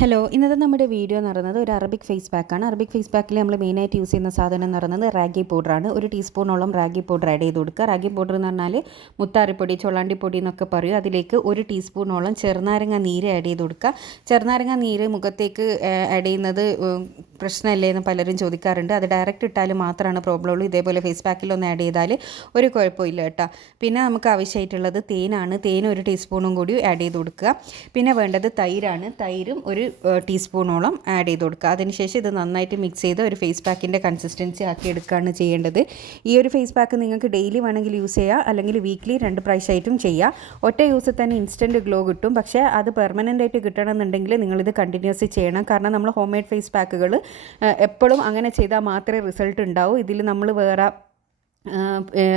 Hello, ഇന്നത്തെ നമ്മുടെ video എന്ന് പറയുന്നത് ഒരു അറബിക് ഫേസ് പാക്കാണ്. അറബിക് ഫേസ് പാക്കിൽ നമ്മൾ മെയിനായിട്ട് യൂസ് ചെയ്യുന്ന സാധനം എന്ന് പറയുന്നത് റാഗി പൗഡറാണ്. ഒരു ടീസ്പൂണോളം റാഗി പൗഡർ ആഡ് ചെയ്ത് കൊടുക്കുക. റാഗി പൗഡർ എന്ന് പറഞ്ഞാൽ മുത്താറിപ്പൊടി, ചൊള്ളാണ്ടിപ്പൊടി എന്നൊക്കെ പറയും. അതിലേക്ക് ഒരു ടീസ്പൂണോളം ചെറുനാരങ്ങ നീര് ആഡ് ചെയ്ത് കൊടുക്കുക. ചെറുനാരങ്ങ നീര് മുഖത്തേക്ക് ആഡ് ചെയ്യുന്നത് പ്രശ്നമല്ലേ എന്ന് പലരും ചോദിക്കാറുണ്ട്. അത് ഡയറക്റ്റ് ഇട്ടാൽ മാത്രമാണ് പ്രോബ്ലം ഉള്ളൂ. ഇതേപോലെ ഫേസ് പാക്കിലൊന്ന് ആഡ് ചെയ്താൽ ഒരു കുഴപ്പമില്ല കേട്ടോ. പിന്നെ നമുക്ക് ആവശ്യമായിട്ടുള്ളത് തേനാണ്. തേൻ ഒരു ടീസ്പൂണും കൂടി ആഡ് ചെയ്ത് കൊടുക്കുക. പിന്നെ വേണ്ടത് തൈരാണ്. തൈരും ഒരു ടീസ്പൂണോളം ആഡ് ചെയ്ത് കൊടുക്കുക. അതിനുശേഷം ഇത് നന്നായിട്ട് മിക്സ് ചെയ്ത് ഒരു ഫേസ് പാക്കിൻ്റെ കൺസിസ്റ്റൻസി ആക്കി എടുക്കുകയാണ് ചെയ്യേണ്ടത്. ഈ ഒരു ഫേസ് പാക്ക് നിങ്ങൾക്ക് ഡെയിലി വേണമെങ്കിൽ യൂസ് ചെയ്യുക, അല്ലെങ്കിൽ വീക്ക്ലി 2 പ്രാവശ്യമായിട്ടും ചെയ്യുക. ഒറ്റ യൂസിൽ തന്നെ ഇൻസ്റ്റൻറ്റ് ഗ്ലോ കിട്ടും. പക്ഷേ അത് പെർമനൻ്റ് ആയിട്ട് കിട്ടണമെന്നുണ്ടെങ്കിൽ നിങ്ങളിത് കണ്ടിന്യൂസ് ചെയ്യണം. കാരണം നമ്മൾ ഹോം മെയ്ഡ് ഫേസ് പാക്കുകൾ എപ്പോഴും അങ്ങനെ ചെയ്താൽ മാത്രമേ റിസൾട്ട് ഉണ്ടാവൂ. ഇതിൽ നമ്മൾ വേറെ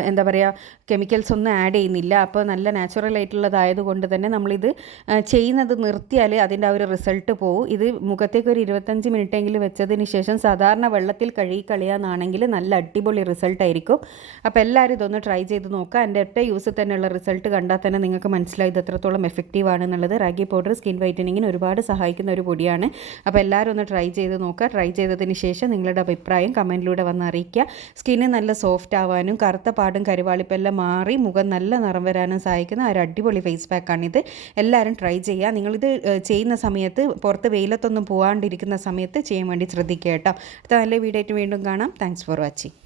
എന്താ പറയുക, കെമിക്കൽസ് ഒന്നും ആഡ് ചെയ്യുന്നില്ല. അപ്പോൾ നല്ല നാച്ചുറൽ ആയിട്ടുള്ളതായത് കൊണ്ട് തന്നെ നമ്മളിത് ചെയ്യുന്നത് നിർത്തിയാൽ അതിൻ്റെ ആ ഒരു റിസൾട്ട് പോകും. ഇത് മുഖത്തേക്ക് ഒരു 25 മിനിറ്റെങ്കിലും വെച്ചതിന് ശേഷം സാധാരണ വെള്ളത്തിൽ കഴുകി കളയാന്നാണെങ്കിൽ നല്ല അടിപൊളി റിസൾട്ട് ആയിരിക്കും. അപ്പോൾ എല്ലാവരും ഇതൊന്ന് ട്രൈ ചെയ്ത് നോക്കുക. എൻ്റെ ഒറ്റ യൂസിൽ തന്നെയുള്ള റിസൾട്ട് കണ്ടാൽ തന്നെ നിങ്ങൾക്ക് മനസ്സിലായി ഇത് എത്രത്തോളം എഫക്റ്റീവ് ആണെന്നുള്ളത്. റാഗി പൗഡർ സ്കിൻ വൈറ്റനിങ്ങിന് ഒരുപാട് സഹായിക്കുന്ന ഒരു പൊടിയാണ്. അപ്പോൾ എല്ലാവരും ഒന്ന് ട്രൈ ചെയ്ത് നോക്കുക. ട്രൈ ചെയ്തതിന് ശേഷം നിങ്ങളുടെ അഭിപ്രായം കമൻറ്റിലൂടെ വന്ന് അറിയിക്കുക. സ്കിന്ന് നല്ല സോഫ്റ്റ് ആവാനും കറുത്ത പാടും കരിവാളിപ്പെല്ലാം മാറി മുഖം നല്ല നിറം വരാനും സഹായിക്കുന്ന ഒരു അടിപൊളി ഫേസ് പാക്കാണിത്. എല്ലാവരും ട്രൈ ചെയ്യുക. നിങ്ങളിത് ചെയ്യുന്ന സമയത്ത് പുറത്ത് വെയിലത്തൊന്നും പോകാണ്ടിരിക്കുന്ന സമയത്ത് ചെയ്യാൻ വേണ്ടി ശ്രദ്ധിക്കുക കേട്ടോ. അടുത്ത നല്ല വീഡിയോ ആയിട്ട് വീണ്ടും കാണാം. Thanks for watching.